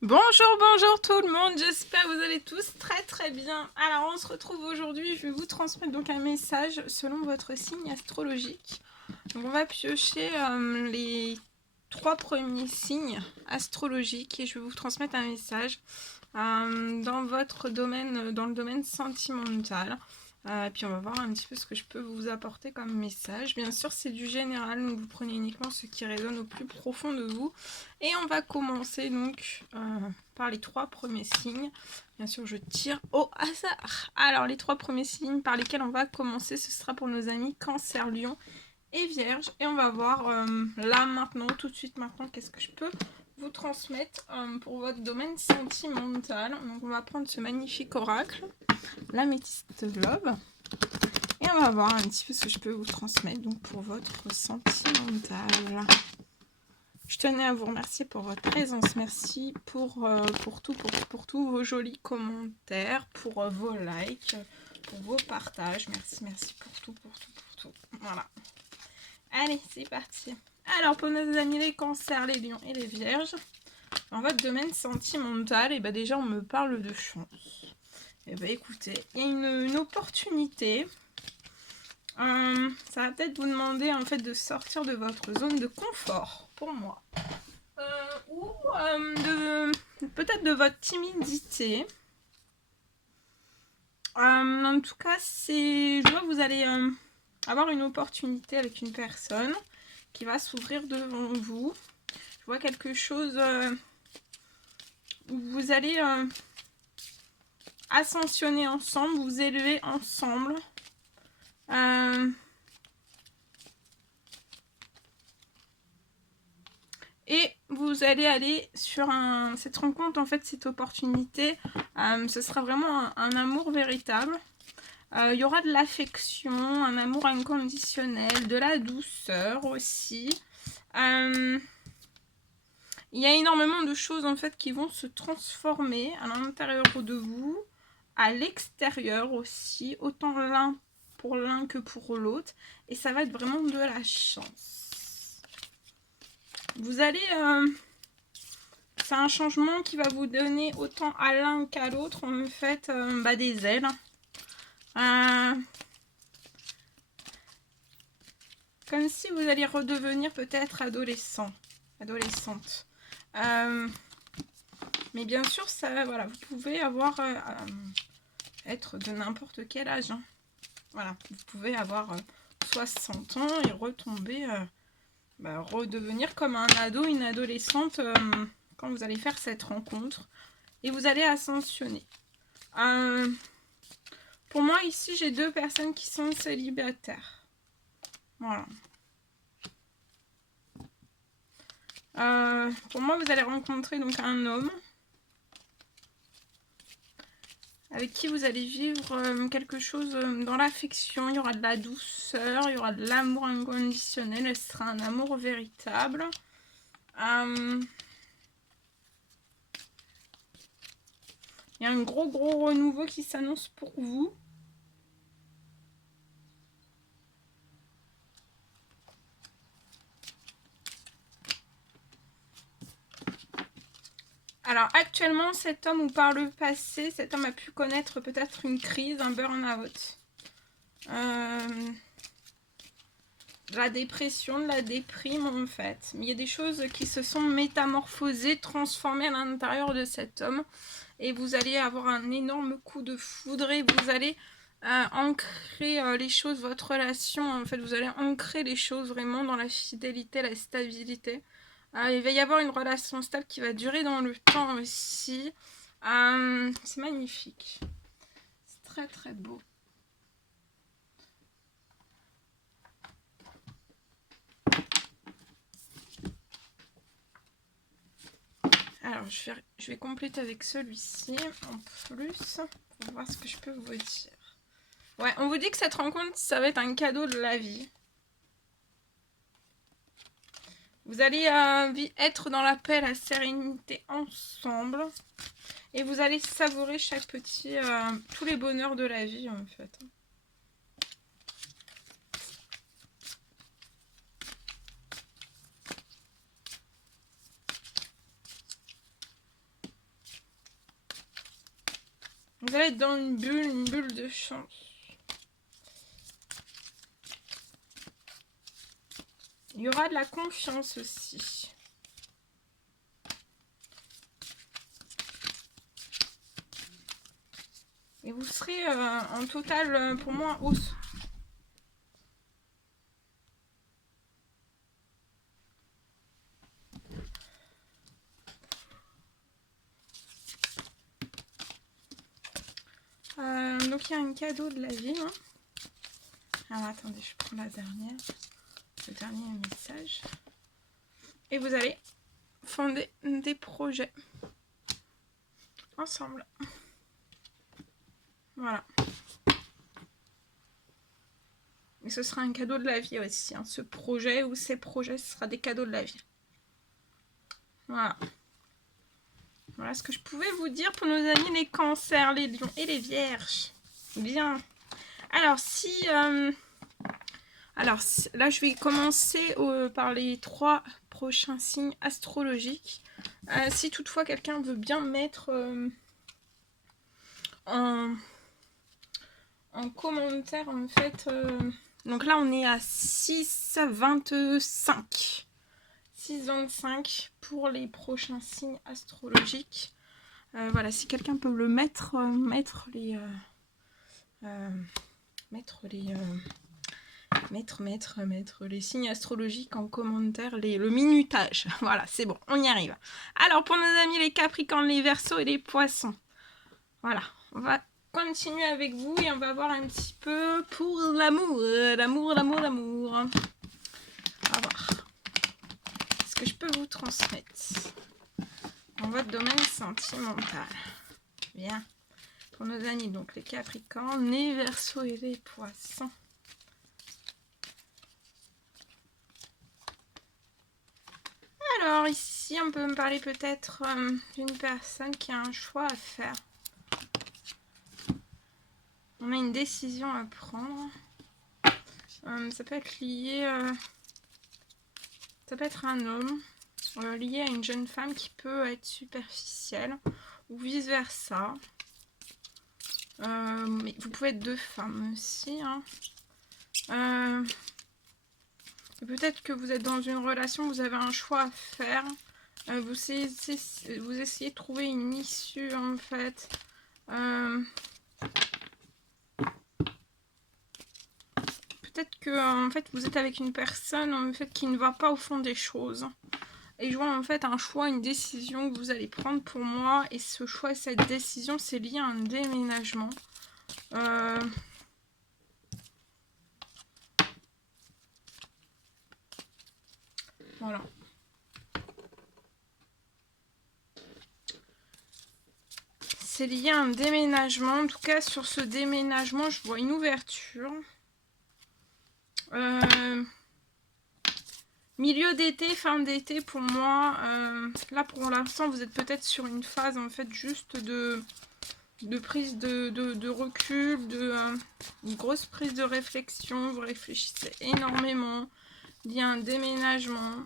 Bonjour tout le monde, j'espère que vous allez tous très bien. Alors on se retrouve aujourd'hui, je vais vous transmettre donc un message selon votre signe astrologique. Donc on va piocher les 3 premiers signes astrologiques et je vais vous transmettre un message dans votre domaine, dans le domaine sentimental. Puis on va voir un petit peu ce que je peux vous apporter comme message. Bien sûr, c'est du général, donc vous prenez uniquement ce qui résonne au plus profond de vous. Et on va commencer donc par les 3 premiers signes. Bien sûr, je tire au hasard. Alors, les 3 premiers signes par lesquels on va commencer, ce sera pour nos amis Cancer, Lion et Vierge. Et on va voir là, maintenant, tout de suite maintenant, qu'est-ce que je peux vous transmettre pour votre domaine sentimental. Donc, on va prendre ce magnifique oracle, l'améthyste Love. Et on va voir un petit peu ce que je peux vous transmettre donc pour votre sentimental. Je tenais à vous remercier pour votre présence. Merci pour tous vos jolis commentaires, pour vos likes, pour vos partages. Merci pour tout. Voilà. Allez, c'est parti. Alors, pour nos amis les cancers, les lions et les vierges, dans votre domaine sentimental, et déjà, on me parle de chance. Et écoutez, il y a une opportunité. Ça va peut-être vous demander en fait de sortir de votre zone de confort, pour moi. Ou peut-être de votre timidité. En tout cas, je vois que vous allez avoir une opportunité avec une personne qui va s'ouvrir devant vous. Je vois quelque chose où vous allez ascensionner ensemble, vous élever ensemble. Et vous allez aller sur cette rencontre, en fait, cette opportunité. Ce sera vraiment un amour véritable. Il y aura de l'affection, un amour inconditionnel, de la douceur aussi. Il y a énormément de choses en fait qui vont se transformer à l'intérieur de vous, à l'extérieur aussi, autant pour l'un que pour l'autre. Et ça va être vraiment de la chance. Vous allez... c'est un changement qui va vous donner autant à l'un qu'à l'autre en fait des ailes. Comme si vous alliez redevenir peut-être adolescente. Mais bien sûr, ça, voilà, vous pouvez avoir être de n'importe quel âge. Hein. Voilà, vous pouvez avoir 60 ans et retomber, redevenir comme un ado, une adolescente quand vous allez faire cette rencontre. Et vous allez ascensionner. Pour moi, ici, j'ai 2 personnes qui sont célibataires. Voilà. Pour moi, vous allez rencontrer donc un homme avec qui vous allez vivre quelque chose dans l'affection. Il y aura de la douceur, il y aura de l'amour inconditionnel. Ce sera un amour véritable. Il y a un gros renouveau qui s'annonce pour vous. Alors actuellement, cet homme ou par le passé, cet homme a pu connaître peut-être une crise, un burn-out. De la dépression, de la déprime en fait. Mais il y a des choses qui se sont métamorphosées, transformées à l'intérieur de cet homme. Et vous allez avoir un énorme coup de foudre et vous allez ancrer les choses, votre relation, en fait, vous allez ancrer les choses vraiment dans la fidélité, la stabilité. Il va y avoir une relation stable qui va durer dans le temps aussi. C'est magnifique. C'est très beau. Alors, je vais compléter avec celui-ci en plus pour voir ce que je peux vous dire. Ouais, on vous dit que cette rencontre, ça va être un cadeau de la vie. Vous allez être dans la paix, la sérénité ensemble. Et vous allez savourer chaque tous les bonheurs de la vie en fait. Vous allez être dans une bulle de chance. Il y aura de la confiance aussi. Et vous serez en total, pour moi, hausse. Donc il y a un cadeau de la vie. Hein. Alors attendez, je prends la dernière. Le dernier message. Et vous allez fonder des projets ensemble. Voilà. Et ce sera un cadeau de la vie aussi. Hein. Ce projet ou ces projets, ce sera des cadeaux de la vie. Voilà. Voilà ce que je pouvais vous dire pour nos amis les cancers, les lions et les vierges. Bien. Alors, là, je vais commencer par les 3 prochains signes astrologiques. Si toutefois quelqu'un veut bien mettre en commentaire, en fait... donc là, on est à 6,25. 6,25 pour les prochains signes astrologiques. Voilà, si quelqu'un peut le mettre les signes astrologiques en commentaire, le minutage. Voilà, c'est bon, on y arrive. Alors, pour nos amis les Capricornes, les Verseaux et les Poissons. Voilà, on va continuer avec vous et on va voir un petit peu pour l'amour. L'amour. On va voir ce que je peux vous transmettre dans votre domaine sentimental. Bien. Pour nos amis, donc les Capricornes, les Verseaux et les Poissons. Alors ici, on peut me parler peut-être d'une personne qui a un choix à faire. On a une décision à prendre. Ça peut être lié... ça peut être un homme lié à une jeune femme qui peut être superficielle ou vice-versa. Mais vous pouvez être 2 femmes aussi. Hein. Peut-être que vous êtes dans une relation, vous avez un choix à faire. Vous essayez de trouver une issue en fait. Peut-être que en fait vous êtes avec une personne en fait qui ne va pas au fond des choses. Et je vois en fait un choix, une décision que vous allez prendre pour moi. Et ce choix et cette décision, c'est lié à un déménagement. Voilà. C'est lié à un déménagement. En tout cas, sur ce déménagement, je vois une ouverture. Milieu d'été, fin d'été pour moi. Là, pour l'instant, vous êtes peut-être sur une phase, en fait, juste de prise de recul, une grosse prise de réflexion. Vous réfléchissez énormément. Il y a un déménagement.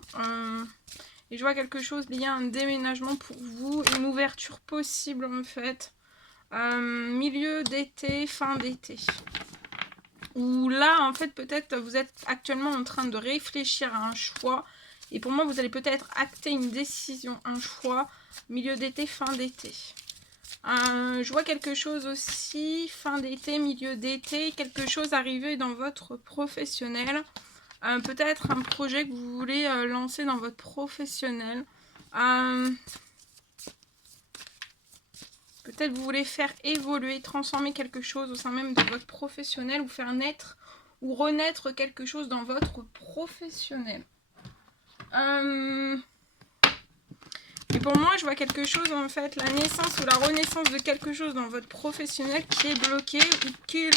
Et je vois quelque chose lié à un déménagement pour vous. Une ouverture possible, en fait. Milieu d'été, fin d'été. Ou là, en fait, peut-être vous êtes actuellement en train de réfléchir à un choix. Et pour moi, vous allez peut-être acter une décision, un choix, milieu d'été, fin d'été. Je vois quelque chose aussi, fin d'été, milieu d'été, quelque chose arriver dans votre professionnel. Peut-être un projet que vous voulez lancer dans votre professionnel. Peut-être vous voulez faire évoluer, transformer quelque chose au sein même de votre professionnel ou faire naître ou renaître quelque chose dans votre professionnel. Et pour moi, je vois quelque chose en fait, la naissance ou la renaissance de quelque chose dans votre professionnel qui est bloqué ou qui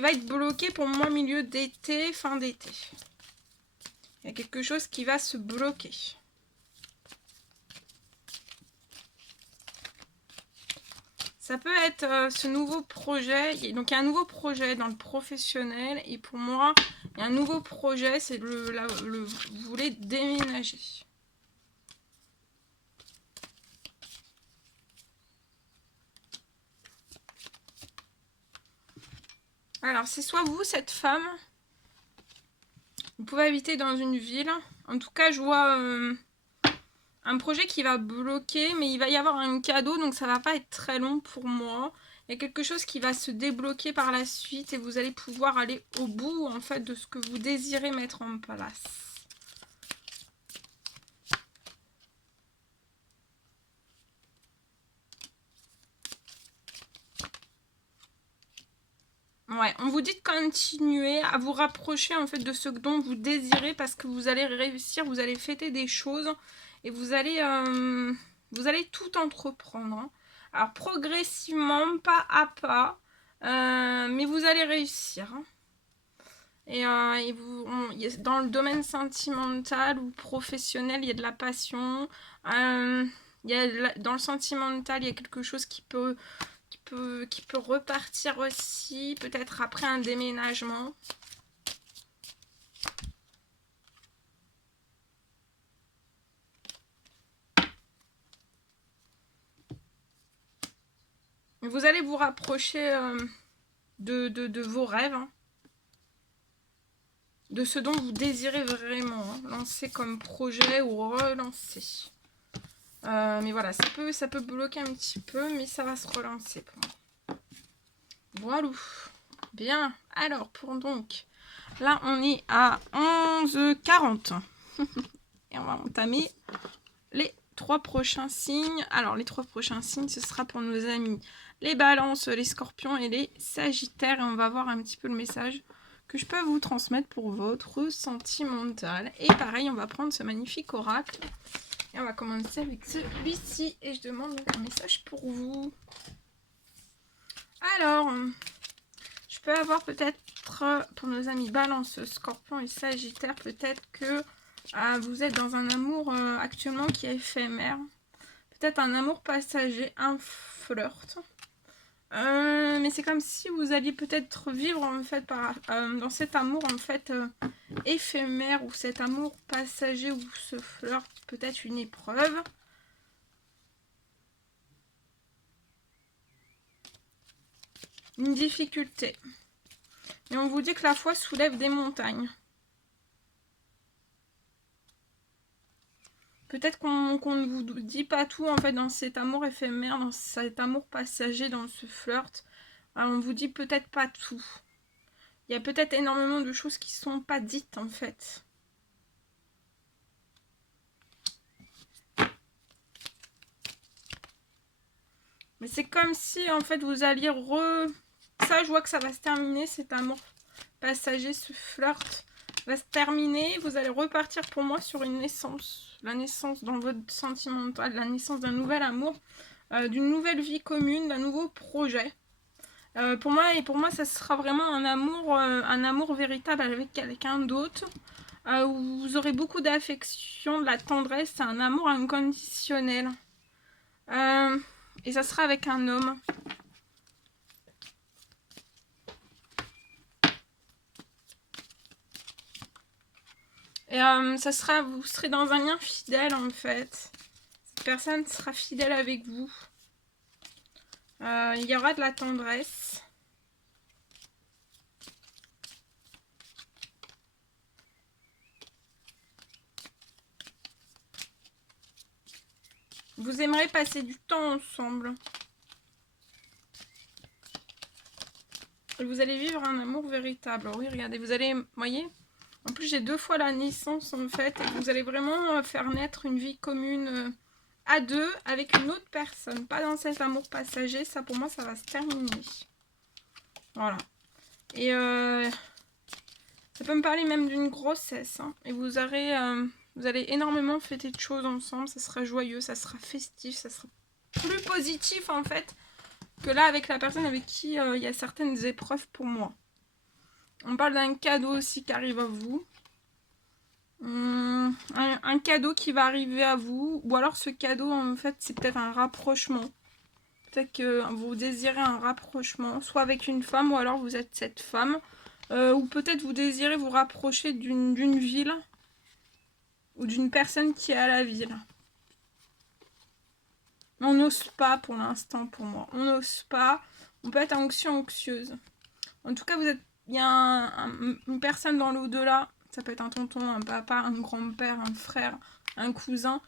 va être bloqué pour moi milieu d'été, fin d'été. Il y a quelque chose qui va se bloquer. Ça peut être ce nouveau projet. Donc il y a un nouveau projet dans le professionnel. Et pour moi, il y a un nouveau projet. C'est vous voulez déménager. Alors, c'est soit vous, cette femme. Vous pouvez habiter dans une ville. En tout cas, je vois un projet qui va bloquer, mais il va y avoir un cadeau, donc ça va pas être très long pour moi. Il y a quelque chose qui va se débloquer par la suite et vous allez pouvoir aller au bout, en fait, de ce que vous désirez mettre en place. Ouais, on vous dit de continuer à vous rapprocher en fait de ce dont vous désirez parce que vous allez réussir, vous allez fêter des choses et vous allez tout entreprendre. Hein. Alors progressivement, pas à pas, mais vous allez réussir. Hein. Et dans le domaine sentimental ou professionnel, il y a de la passion. Dans le sentimental, il y a quelque chose qui peut repartir aussi, peut-être après un déménagement. Vous allez vous rapprocher de vos rêves, hein, de ce dont vous désirez vraiment hein, lancer comme projet ou relancer. Mais voilà, ça peut bloquer un petit peu, mais ça va se relancer pour moi. Voilà. Bien. Alors, là, on est à 11h40. Et on va entamer les 3 prochains signes. Alors, les 3 prochains signes, ce sera pour nos amis les balances, les scorpions et les sagittaires. Et on va voir un petit peu le message que je peux vous transmettre pour votre sentimental. Et pareil, on va prendre ce magnifique oracle. Et on va commencer avec celui-ci. Et je demande donc un message pour vous. Alors, je peux avoir peut-être, pour nos amis balance, scorpion et sagittaire, peut-être que vous êtes dans un amour actuellement qui est éphémère. Peut-être un amour passager, un flirt. Mais c'est comme si vous alliez peut-être vivre en fait dans cet amour en fait éphémère ou cet amour passager ou ce flirt, peut-être une épreuve. Une difficulté. Et on vous dit que la foi soulève des montagnes. Peut-être qu'on ne vous dit pas tout en fait dans cet amour éphémère, dans cet amour passager, dans ce flirt. Alors, on vous dit peut-être pas tout. Il y a peut-être énormément de choses qui sont pas dites en fait. Mais c'est comme si en fait vous alliez Ça, je vois que ça va se terminer, cet amour passager, ce flirt va se terminer. Vous allez repartir pour moi sur une naissance. La naissance dans votre sentimental, la naissance d'un nouvel amour, d'une nouvelle vie commune, d'un nouveau projet. Pour moi, ça sera vraiment un amour véritable avec quelqu'un d'autre. Où vous aurez beaucoup d'affection, de la tendresse, un amour inconditionnel. Et ça sera avec un homme. Et vous serez dans un lien fidèle en fait. Cette personne sera fidèle avec vous. Il y aura de la tendresse. Vous aimerez passer du temps ensemble. Et vous allez vivre un amour véritable. Oui, regardez, vous allez, voyez, en plus j'ai 2 fois la naissance en fait. Et vous allez vraiment faire naître une vie commune à 2 avec une autre personne. Pas dans cet amour passager. Ça pour moi, ça va se terminer. Voilà. Et ça peut me parler même d'une grossesse. Hein. Et vous allez énormément fêter de choses ensemble. Ça sera joyeux, ça sera festif, ça sera plus positif en fait que là avec la personne avec qui il y a certaines épreuves pour moi. On parle d'un cadeau aussi qui arrive à vous. Un cadeau qui va arriver à vous. Ou alors ce cadeau en fait c'est peut-être un rapprochement. Peut-être que vous désirez un rapprochement. Soit avec une femme ou alors vous êtes cette femme. Ou peut-être vous désirez vous rapprocher d'une ville. Ou d'une personne qui est à la ville. On n'ose pas pour l'instant pour moi. On n'ose pas. On peut être anxieux, anxieuse. En tout cas, il y a une personne dans l'au-delà, ça peut être un tonton, un papa, un grand-père, un frère, un cousin,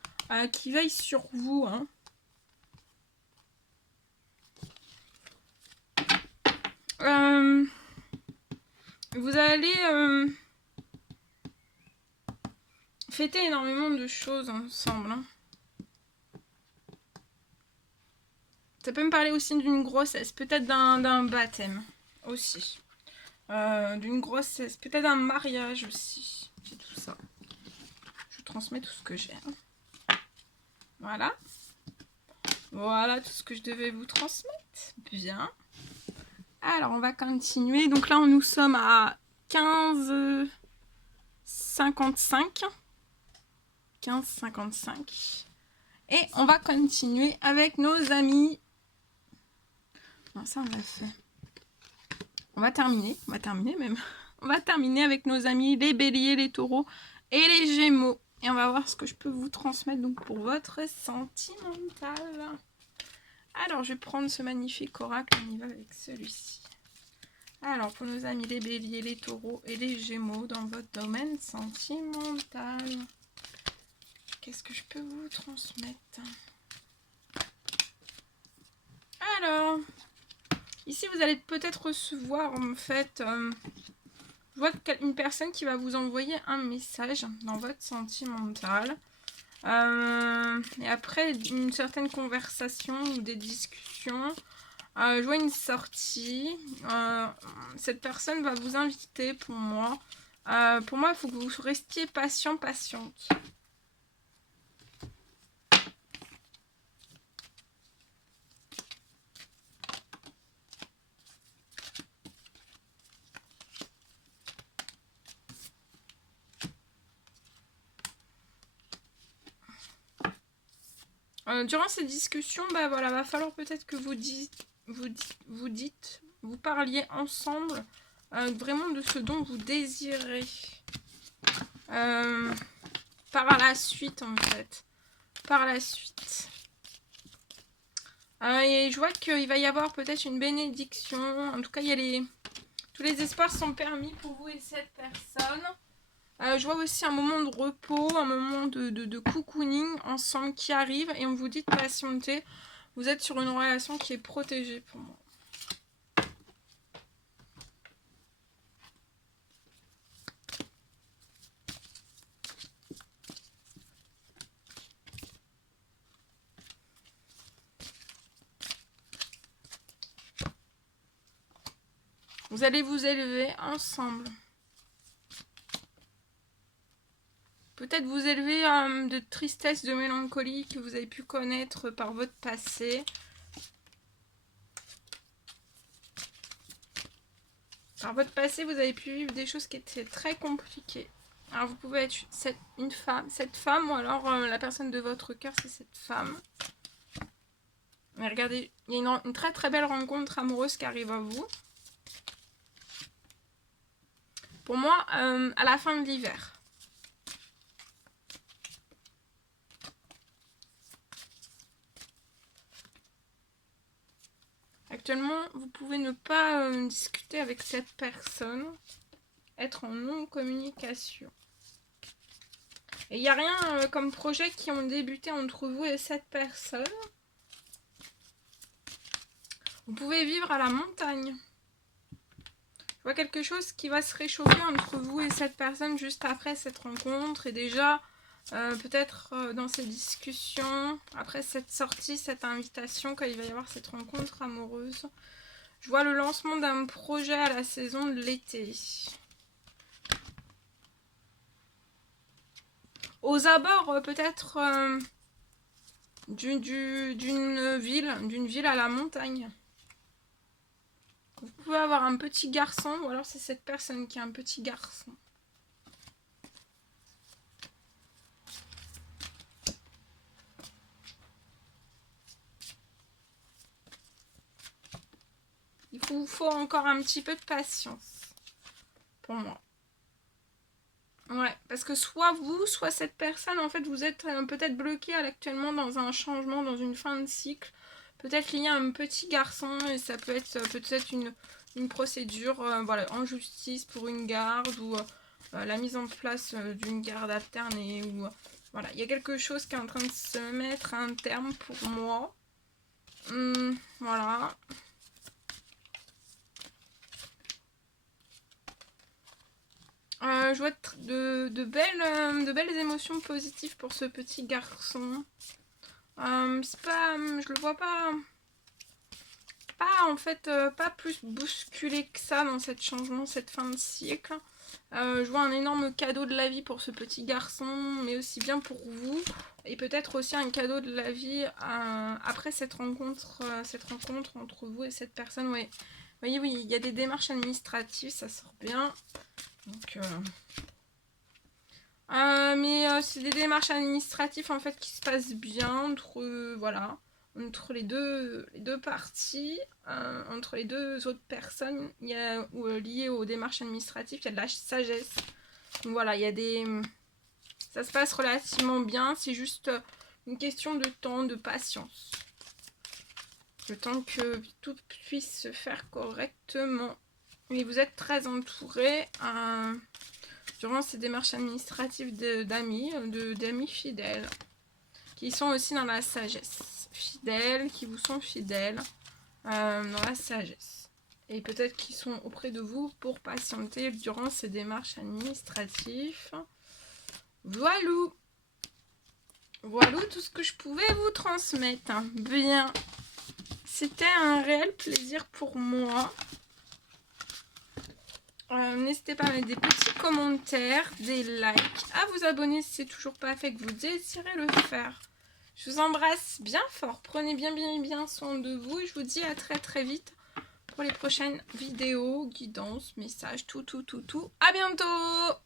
qui veille sur vous. Hein. Vous allez fêter énormément de choses ensemble. Hein. Ça peut me parler aussi d'une grossesse, peut-être d'un baptême aussi. D'une grossesse, peut-être un mariage aussi. J'ai tout ça. Je transmets tout ce que j'ai. Voilà. Voilà tout ce que je devais vous transmettre. Bien. Alors, on va continuer. Donc là, nous sommes à 15h55. 15h55. Et on va continuer avec nos amis. Non, ça, on l'a fait. On va terminer même. On va terminer avec nos amis les béliers, les taureaux et les gémeaux. Et on va voir ce que je peux vous transmettre donc pour votre sentimental. Alors, je vais prendre ce magnifique oracle, on y va avec celui-ci. Alors, pour nos amis les béliers, les taureaux et les gémeaux dans votre domaine sentimental, qu'est-ce que je peux vous transmettre? Alors, ici, vous allez peut-être recevoir, en fait, je vois une personne qui va vous envoyer un message dans votre sentimental. Et après une certaine conversation ou des discussions, je vois une sortie. Cette personne va vous inviter pour moi. Pour moi, il faut que vous restiez patiente. Durant ces discussions, bah voilà, va falloir peut-être que vous parliez ensemble vraiment de ce dont vous désirez par la suite en fait. Par la suite. Et je vois qu'il va y avoir peut-être une bénédiction. En tout cas, tous les espoirs sont permis pour vous et cette personne. Je vois aussi un moment de repos, un moment de cocooning ensemble qui arrive. Et on vous dit de patienter. Vous êtes sur une relation qui est protégée pour moi. Vous allez vous élever ensemble. Peut-être vous élever de tristesse, de mélancolie que vous avez pu connaître par votre passé. Par votre passé, vous avez pu vivre des choses qui étaient très compliquées. Alors vous pouvez être cette femme, ou alors la personne de votre cœur, c'est cette femme. Mais regardez, il y a une très très belle rencontre amoureuse qui arrive à vous. Pour moi, à la fin de l'hiver. Actuellement, vous pouvez ne pas discuter avec cette personne, être en non-communication. Et il n'y a rien comme projet qui ont débuté entre vous et cette personne. Vous pouvez vivre à la montagne. Je vois quelque chose qui va se réchauffer entre vous et cette personne juste après cette rencontre. Et déjà, peut-être dans ces discussions, après cette sortie, cette invitation, quand il va y avoir cette rencontre amoureuse. Je vois le lancement d'un projet à la saison de l'été. Aux abords peut-être d'une ville à la montagne. Vous pouvez avoir un petit garçon, ou alors c'est cette personne qui a un petit garçon. Il vous faut encore un petit peu de patience, pour moi. Ouais, parce que soit vous, soit cette personne, en fait, vous êtes peut-être bloqué actuellement dans un changement, dans une fin de cycle. Peut-être lié à un petit garçon, et ça peut être peut-être une procédure voilà, en justice pour une garde ou la mise en place d'une garde alternée ou voilà, il y a quelque chose qui est en train de se mettre à un terme pour moi. Voilà. Je vois de belles émotions positives pour ce petit garçon. C'est pas, je le vois pas en fait, pas plus bousculé que ça dans cette changement, cette fin de cycle. Je vois un énorme cadeau de la vie pour ce petit garçon, mais aussi bien pour vous. Et peut-être aussi un cadeau de la vie après cette rencontre entre vous et cette personne. Ouais. Vous voyez, oui, il y a des démarches administratives, ça sort bien. Donc, mais c'est des démarches administratives en fait qui se passent bien entre voilà, entre les deux parties, entre les deux autres personnes. Il y a liées aux démarches administratives, il y a de la sagesse. Donc voilà, il y a des, ça se passe relativement bien. C'est juste une question de temps, de patience, le temps que tout puisse se faire correctement. Et vous êtes très entouré. Durant ces démarches administratives d'amis fidèles, qui sont aussi dans la sagesse. Fidèles, qui vous sont fidèles dans la sagesse. Et peut-être qu'ils sont auprès de vous pour patienter durant ces démarches administratives. Voilou. Voilà tout ce que je pouvais vous transmettre. Bien. C'était un réel plaisir pour moi. N'hésitez pas à mettre des petits commentaires, des likes, à vous abonner si c'est toujours pas fait, que vous désirez le faire. Je vous embrasse bien fort. Prenez bien soin de vous. Et je vous dis à très vite pour les prochaines vidéos, guidances, messages, tout. À bientôt!